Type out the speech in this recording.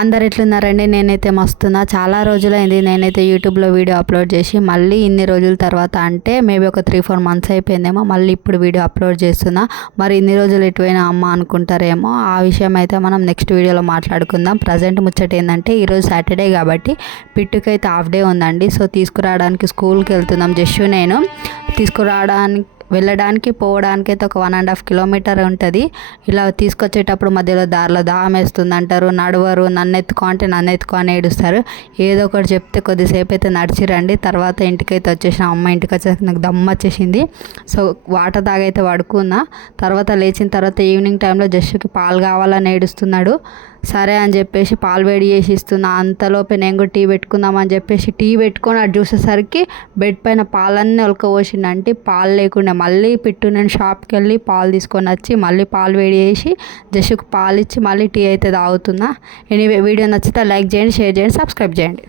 అందరు ఎట్లున్నారండి? నేనైతే మస్తున్నా. చాలా రోజులైంది నేనైతే యూట్యూబ్లో వీడియో అప్లోడ్ చేసి మళ్ళీ ఇన్ని రోజుల తర్వాత అంటే మేబీ ఒక త్రీ ఫోర్ మంత్స్ అయిపోయిందేమో మళ్ళీ ఇప్పుడు వీడియో అప్లోడ్ చేస్తున్నా. మరి ఇన్ని రోజులు ఎటువైనా అమ్మ అనుకుంటారేమో ఆ విషయం అయితే మనం నెక్స్ట్ వీడియోలో మాట్లాడుకుందాం. ప్రజెంట్ ముచ్చట ఏంటంటే ఈరోజు సాటర్డే కాబట్టి పిట్టుకైతే హాఫ్ డే ఉందండి. సో తీసుకురావడానికి స్కూల్కి వెళ్తున్నాం. జస్ట్ నేను తీసుకురావడానికి వెళ్ళడానికి పోవడానికి అయితే ఒక వన్ అండ్ హాఫ్ కిలోమీటర్ ఉంటుంది. ఇలా తీసుకొచ్చేటప్పుడు మధ్యలో దారిలో దాహం వేస్తుంది అంటారు నడవరు నన్ను ఎత్తుకో అంటే నన్ను ఎత్తుకో అని ఏడుస్తారు. ఏదో ఒకటి చెప్తే కొద్దిసేపు అయితే నడిచిరండి తర్వాత ఇంటికైతే వచ్చేసిన అమ్మ ఇంటికి వచ్చేసి నాకు దమ్మ వచ్చేసింది. సో వాటర్ తాగైతే పడుకున్నా. తర్వాత లేచిన తర్వాత ఈవినింగ్ టైంలో జస్ట్కి పాలు కావాలని ఏడుస్తున్నాడు. సరే అని చెప్పేసి పాలు వేడి చేసి ఇస్తున్నా. అంతలోపే నేను కూడా టీ పెట్టుకుందామని చెప్పేసి టీ పెట్టుకొని అది చూసేసరికి బెడ్ పైన పాలన్నీ ఉలకపోసిండంటే పాలు లేకుండా మళ్ళీ పిట్టు నేను షాప్కి వెళ్ళి పాలు తీసుకొని వచ్చి మళ్ళీ పాలు వేడి చేసి జస్ట్ పాలు ఇచ్చి మళ్ళీ టీ అయితే తాగుతున్నా. ఎనీవే వీడియో నచ్చితే లైక్ చేయండి షేర్ చేయండి సబ్స్క్రైబ్ చేయండి.